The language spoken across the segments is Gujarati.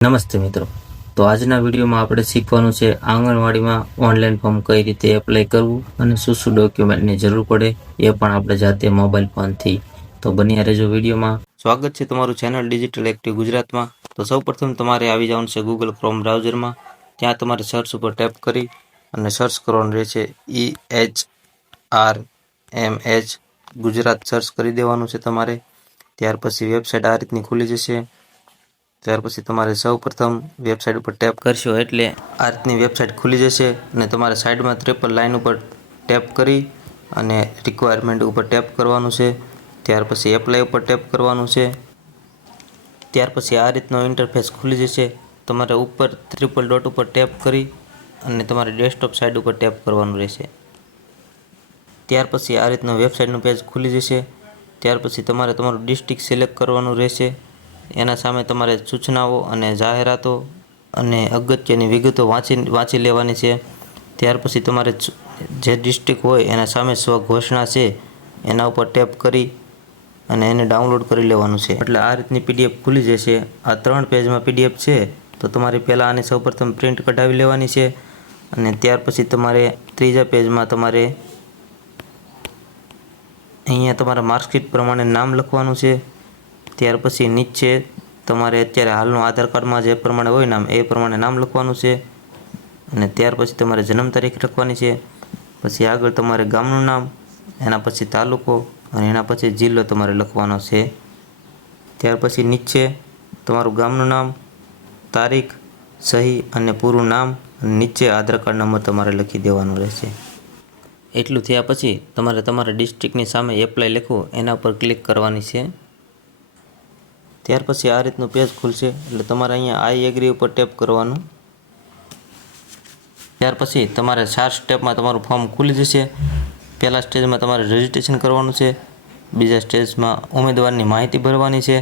નમસ્તે મિત્રો, તો આજના વિડીયોમાં આપણે શીખવાનું છે આંગણવાડીમાં ઓનલાઈન ફોર્મ કઈ રીતે એપ્લાય કરવું અને શું ડોક્યુમેન્ટની જરૂર પડે એ પણ આપણે જાતે મોબાઈલ ફોનથી. તો બન્યા રહેજો વિડીયોમાં. સ્વાગત છે તમારું ચેનલ ડિજિટલ એક્ટિવ ગુજરાતમાં. તો સૌપ્રથમ તમારે આવી જવાનું છે ગૂગલ ક્રોમ બ્રાઉઝરમાં. ત્યાં તમારે સર્ચ ઉપર ટેપ કરી અને સર્ચ કરવાનું રહેશે EHRMH ગુજરાત સર્ચ કરી દેવાનું છે તમારે. ત્યાર પછી વેબસાઇટ આ રીતની ખુલી જશે. ત્યાર પછી તમારે સૌપ્રથમ વેબસાઇટ ઉપર ટેપ કરશો એટલે આ રીતની વેબસાઇટ ખુલી જશે અને તમારે સાઈડમાં ત્રિપલ લાઇન ઉપર ટેપ કરી અને રિક્વાયરમેન્ટ ઉપર ટેપ કરવાનું છે. ત્યાર પછી એપ્લાય ઉપર ટેપ કરવાનું છે. ત્યાર પછી આ રીતનો ઇન્ટરફેસ ખુલી જશે. તમારે ઉપર ત્રિપલ ડોટ ઉપર ટેપ કરી અને તમારે ડેસ્કટોપ સાઇડ ઉપર ટેપ કરવાનું રહેશે. ત્યાર પછી આ રીતનો વેબસાઇટનું પેજ ખુલી જશે. ત્યાર પછી તમારે તમારું ડિસ્ટ્રિક્ટ સિલેક્ટ કરવાનું રહેશે. એના સામે તમારે સૂચનાઓ અને જાહેરાતો અને અગત્યની વિગતો વાંચી લેવાની છે. ત્યાર પછી તમારે જે ડિસ્ટ્રિક્ટ હોય એના સામે સ્વઘોષણા છે એના ઉપર ટેપ કરી અને એને ડાઉનલોડ કરી લેવાનું છે. એટલે આ રીતની PDF ખુલી જશે. આ 3 પેજમાં PDF છે. તો તમારે પહેલાં આની સૌપ્રથમ પ્રિન્ટ કઢાવી લેવાની છે અને ત્યાર પછી તમારે ત્રીજા પેજમાં તમારે અહીંયા તમારા માર્કશીટ પ્રમાણે નામ લખવાનું છે. ત્યાર પછી નીચે તમારે અત્યારે હાલનું આધાર કાર્ડમાં જે પ્રમાણે હોય નામ એ પ્રમાણે નામ લખવાનું છે અને ત્યાર પછી તમારે જન્મ તારીખ લખવાની છે. પછી આગળ તમારે ગામનું નામ, એના પછી તાલુકો અને એના પછી જિલ્લો તમારે લખવાનો છે. ત્યાર પછી નીચે તમારું ગામનું નામ, તારીખ, સહી અને પૂરું નામ અને નીચે આધાર કાર્ડ નંબર તમારે લખી દેવાનો રહેશે. એટલું થયા પછી તમારે તમારા ડિસ્ટ્રિક્ટની સામે એપ્લાય લખવું એના પર ક્લિક કરવાની છે. ત્યાર પછી આ રીતનું પેજ ખુલશે એટલે તમારે અહીંયા આઈ એગ્રી ઉપર ટેપ કરવાનું. ત્યાર પછી તમારે 4 સ્ટેપમાં તમારું ફોર્મ ખુલી જશે. પહેલા સ્ટેજમાં તમારે રજિસ્ટ્રેશન કરવાનું છે. બીજા સ્ટેજમાં ઉમેદવારની માહિતી ભરવાની છે.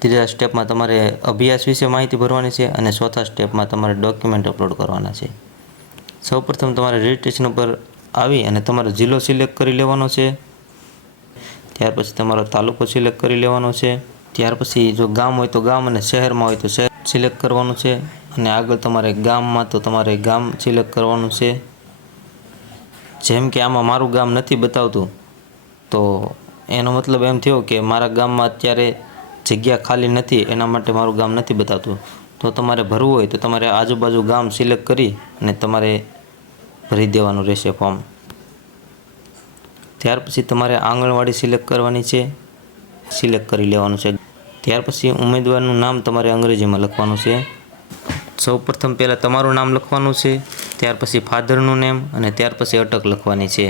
ત્રીજા સ્ટેપમાં તમારે અભ્યાસ વિશે માહિતી ભરવાની છે અને ચોથા સ્ટેપમાં તમારે ડોક્યુમેન્ટ અપલોડ કરવાના છે. સૌપ્રથમ તમારે રજિસ્ટ્રેશન ઉપર આવી અને તમારો જિલ્લો સિલેક્ટ કરી લેવાનો છે. ત્યાર પછી તમારો તાલુકો સિલેક્ટ કરી લેવાનો છે. ત્યાર પછી જો ગામ હોય તો ગામ અને શહેરમાં હોય તો શહેર સિલેક્ટ કરવાનું છે અને આગળ તમારે ગામમાં તો તમારે ગામ સિલેક્ટ કરવાનું છે. જેમ કે આમાં મારું ગામ નથી બતાવતું તો એનો મતલબ એમ થયો કે મારા ગામમાં અત્યારે જગ્યા ખાલી નથી, એના માટે મારું ગામ નથી બતાવતું. તો તમારે ભરવું હોય તો તમારે આજુબાજુ ગામ સિલેક્ટ કરી અને તમારે ભરી દેવાનું રહેશે ફોર્મ. ત્યાર પછી તમારે આંગણવાડી સિલેક્ટ કરવાની છે, સિલેક્ટ કરી લેવાનું છે. ત્યાર પછી ઉમેદવારનું નામ તમારે અંગ્રેજીમાં લખવાનું છે. સૌપ્રથમ પહેલાં તમારું નામ લખવાનું છે, ત્યાર પછી ફાધરનું નેમ અને ત્યાર પછી અટક લખવાની છે.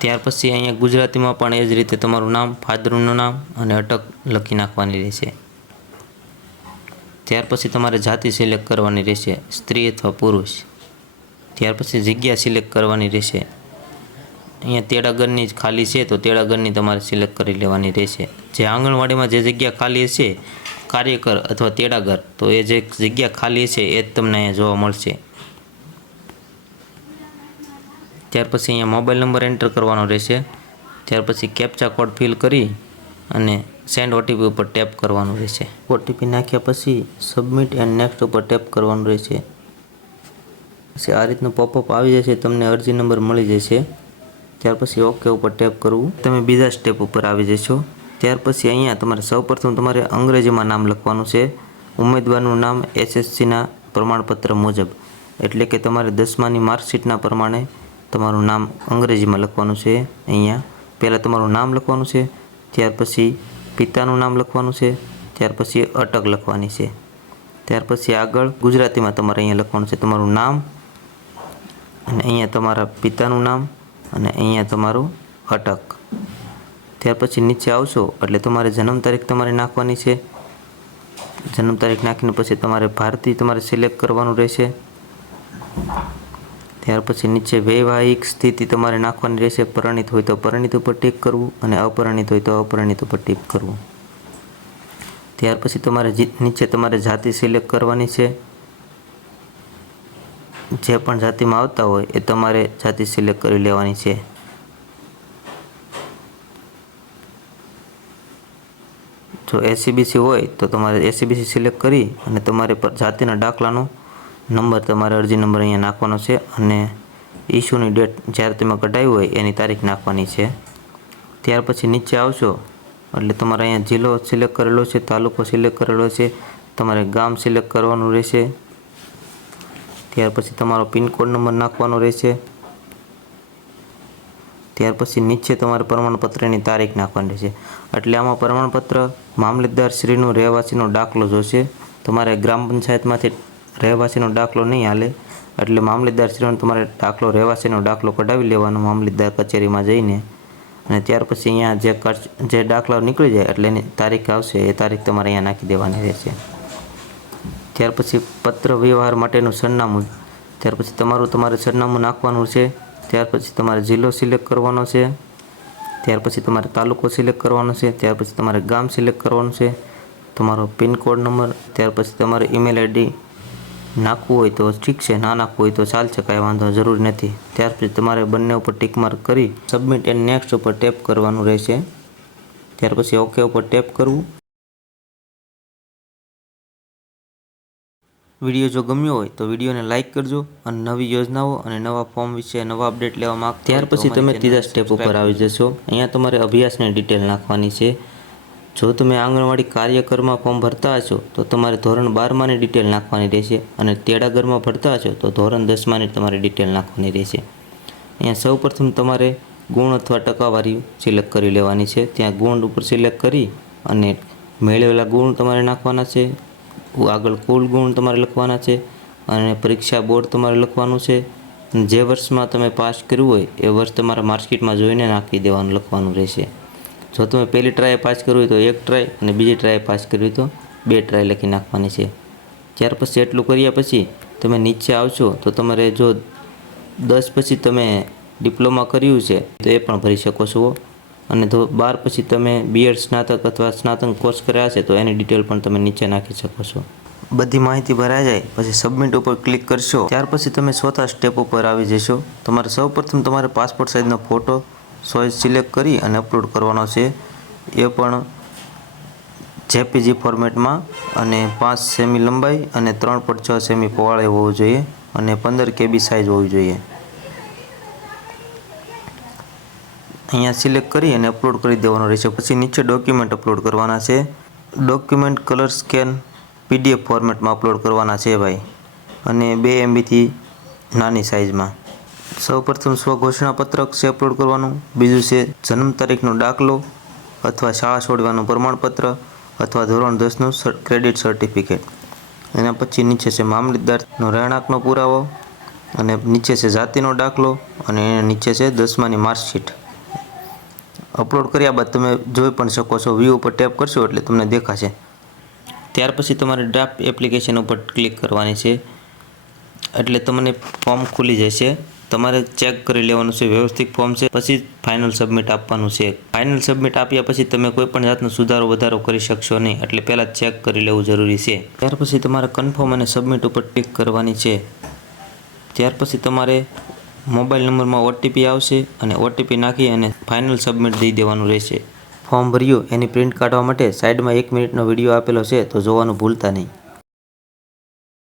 ત્યાર પછી અહીંયા ગુજરાતીમાં પણ એ જ રીતે તમારું નામ, ફાધરનું નામ અને અટક લખી નાખવાની રહેશે. ત્યાર પછી તમારે જાતિ સિલેક્ટ કરવાની રહેશે, સ્ત્રી અથવા પુરુષ. ત્યાર પછી જગ્યા સિલેક્ટ કરવાની રહેશે. અહીંયા તેડાગરની જ ખાલી છે તો તેડાગરની તમારે સિલેક્ટ કરી લેવાની રહેશે. જે આંગણવાડીમાં જે જગ્યા ખાલી હશે, કાર્યકર અથવા તેડાગર, તો એ જે જગ્યા ખાલી છે એ જ તમને અહીંયા જોવા મળશે. ત્યાર પછી અહીંયા મોબાઈલ નંબર એન્ટર કરવાનો રહેશે. ત્યાર પછી કેપ્ચા કોડ ફિલ કરી અને સેન્ડ OTP ઉપર ટેપ કરવાનું રહેશે. OTP નાખ્યા પછી સબમિટ એન્ડ નેક્સ્ટ ઉપર ટેપ કરવાનું રહેશે. પછી આ રીતનું પોપઅપ આવી જશે, તમને અરજી નંબર મળી જશે. ત્યાર પછી ઓકે ઉપર ટેપ કરવું. તમે બીજા સ્ટેપ ઉપર આવી જશો. ત્યાર પછી અહીંયા તમારે સૌપ્રથમ તમારે અંગ્રેજીમાં નામ લખવાનું છે. ઉમેદવારનું નામ SSCના પ્રમાણપત્ર મુજબ, એટલે કે તમારે 10માની માર્કશીટના પ્રમાણે તમારું નામ અંગ્રેજીમાં લખવાનું છે. અહીંયા પહેલાં તમારું નામ લખવાનું છે, ત્યાર પછી પિતાનું નામ લખવાનું છે, ત્યાર પછી અટક લખવાની છે. ત્યાર પછી આગળ ગુજરાતીમાં તમારે અહીંયા લખવાનું છે તમારું નામ અને અહીંયા તમારા પિતાનું નામ અને અહીંયા તમારું અટક. ત્યાર પછી નીચે આવશો એટલે તમારે જન્મ તારીખ તમારે નાખવાની છે. જન્મ તારીખ નાખીને પછી તમારે ભારતીય તમારે સિલેક્ટ કરવાનું રહેશે. ત્યાર પછી નીચે વૈવાહિક સ્થિતિ તમારે નાખવાની રહેશે. પરિણીત હોય તો પરિણીત ઉપર ટીક કરવું અને અપરિણીત હોય તો અપરિણીત ઉપર ટીક કરવું. ત્યાર પછી તમારે નીચે તમારે જાતિ સિલેક્ટ કરવાની છે. જે પણ જાતિમાં આવતા હોય એ તમારે જાતિ સિલેક્ટ કરી લેવાની છે. જો જો એસસીબીસી હોય તો તમારે એસસીબીસી સિલેક્ટ કરી અને તમારે જાતિના દાખલાનો નંબર, તમારે અરજી નંબર અહીંયા નાખવાનો છે અને ઇસ્યુની ડેટ જ્યારે તમે કઢાવ્યું હોય એની તારીખ નાખવાની છે. ત્યાર પછી નીચે આવશો એટલે તમારે અહીંયા જિલ્લો સિલેક્ટ કરેલો છે, તાલુકો સિલેક્ટ કરેલો છે, તમારે ગામ સિલેક્ટ કરવાનું રહેશે. ત્યાર પછી તમારો પિનકોડ નંબર નાખવાનો રહેશે. ત્યાર પછી નીચે તમારે પ્રમાણપત્રની તારીખ નાખવાની રહેશે. એટલે આમાં પ્રમાણપત્ર મામલતદારશ્રીનો રહેવાસીનો દાખલો જોશે. તમારે ગ્રામ પંચાયતમાંથી રહેવાસીનો દાખલો નહીં હાલે. એટલે મામલતદારશ્રીનો તમારે દાખલો, રહેવાસીનો દાખલો કઢાવી લેવાનો મામલતદાર કચેરીમાં જઈને. અને ત્યાર પછી અહીંયા જે દાખલા નીકળી જાય એટલે એની તારીખ આવશે, એ તારીખ તમારે અહીંયા નાખી દેવાની રહેશે. ત્યાર પછી પત્ર વ્યવહાર માટેનું સરનામું, ત્યાર પછી તમારે સરનામું નાખવાનું છે. ત્યાર પછી તમારે જિલ્લો સિલેક્ટ કરવાનો છે. ત્યાર પછી તમારે તાલુકો સિલેક્ટ કરવાનો છે. ત્યાર પછી તમારે ગામ સિલેક્ટ કરવાનું છે. તમારો પિનકોડ નંબર, ત્યાર પછી તમારે ઈમેલ આઈડી નાખવું હોય તો ઠીક છે, ના નાખવું હોય તો ચાલશે, કાંઈ વાંધો જરૂર નથી. ત્યાર પછી તમારે બંને ઉપર ટિક માર્ક કરી સબમિટ એન્ડ નેક્સ્ટ ઉપર ટેપ કરવાનું રહેશે. ત્યાર પછી ઓકે ઉપર ટેપ કરવું. વિડીયો જો ગમ્યો હોય તો વિડીયોને લાઇક કરજો અને નવી યોજનાઓ અને નવા ફોર્મ વિશે નવા અપડેટ લેવા માંગતા ત્યાર પછી તમે ત્રીજા સ્ટેપ ઉપર આવી જશો. અહીંયા તમારે અભ્યાસની ડિટેલ નાખવાની છે. જો તમે આંગણવાડી કાર્યકરમાં ફોર્મ ભરતા હશો તો તમારે ધોરણ 12માની ડિટેલ નાખવાની રહેશે અને તેડાગરમાં ભરતા હશો તો ધોરણ 10માની તમારે ડિટેલ નાખવાની રહેશે. અહીંયા સૌપ્રથમ તમારે ગુણ અથવા ટકાવારી સિલેક્ટ કરી લેવાની છે. ત્યાં ગુણ ઉપર સિલેક્ટ કરી અને મેળવેલા ગુણ તમારે નાખવાના છે. આગળ કુલ ગુણ તમારે લખવાના છે અને પરીક્ષા બોર્ડ તમારે લખવાનું છે. જે વર્ષમાં તમે પાસ કર્યું હોય એ વર્ષ તમારા માર્કશીટમાં જોઈને નાખી દેવાનું, લખવાનું રહેશે. જો તમે પહેલી ટ્રાય પાસ કર્યું હોય તો 1 ટ્રાય અને બીજી ટ્રાય પાસ કરવી હોય તો 2 ટ્રાય લખી નાખવાની છે. ત્યાર પછી એટલું કર્યા પછી તમે નીચે આવશો તો તમારે જો 10 પછી તમે ડિપ્લોમા કર્યું છે તો એ પણ ભરી શકો છો અને 12 પછી તમે બીએડ સ્નાતક અથવા સ્નાતક કોર્સ કર્યા છે તો એની ડિટેલ પણ તમે નીચે નાખી શકો છો. બધી માહિતી ભરાઈ જાય પછી સબમિટ ઉપર ક્લિક કરશો. ત્યાર પછી તમે ચોથા સ્ટેપ ઉપર આવી જશો. તમારે સૌપ્રથમ તમારે પાસપોર્ટ સાઇઝનો ફોટો ચોઈસ સિલેક્ટ કરી અને અપલોડ કરવાનો છે. એ પણ જેપીજી ફોર્મેટમાં અને 5 સેમી લંબાઈ અને 3.6 સેમી પહોળાઈ હોવું જોઈએ અને 15 KB સાઇઝ હોવી જોઈએ. અહીંયા સિલેક્ટ કરી અને અપલોડ કરી દેવાનો રહેશે. પછી નીચે ડોક્યુમેન્ટ અપલોડ કરવાના છે. ડોક્યુમેન્ટ કલર સ્કેન PDF ફોર્મેટમાં અપલોડ કરવાના છે ભાઈ, અને 2 MBથી નાની સાઇઝમાં. સૌપ્રથમ સ્વઘોષણાપત્રક છે અપલોડ કરવાનું. બીજું છે જન્મ તારીખનો દાખલો અથવા શાળા છોડવાનું પ્રમાણપત્ર અથવા ધોરણ 10નું ક્રેડિટ સર્ટિફિકેટ. એના પછી નીચે છે મામલતદારનો રહેણાંકનો પુરાવો અને નીચે છે જાતિનો દાખલો અને નીચે છે 10માની માર્કશીટ. અપલોડ કર્યા બાદ તમે જોઈ પણ શકો છો. વ્યૂ ઉપર ટેપ કરશો એટલે તમને દેખાશે. ત્યાર પછી તમારે ડ્રાફ્ટ એપ્લિકેશન ઉપર ક્લિક કરવાની છે એટલે તમને ફોર્મ ખુલી જશે. તમારે ચેક કરી લેવાનું છે વ્યવસ્થિત ફોર્મ છે, પછી ફાઇનલ સબમિટ આપવાનું છે. ફાઇનલ સબમિટ આપ્યા પછી તમે કોઈ પણ જાતનો સુધારો વધારો કરી શકશો નહીં, એટલે પહેલાં ચેક કરી લેવું જરૂરી છે. ત્યાર પછી તમારે કન્ફર્મ અને સબમિટ ઉપર ક્લિક કરવાની છે. ત્યાર પછી તમારે મોબાઈલ નંબરમાં OTP આવશે અને OTP નાખી અને ફાઇનલ સબમિટ દઈ દેવાનું રહેશે. ફોર્મ ભર્યું એની પ્રિન્ટ કાઢવા માટે સાઈડમાં 1 મિનિટનો વિડીયો આપેલો છે તો જોવાનું ભૂલતા નહીં.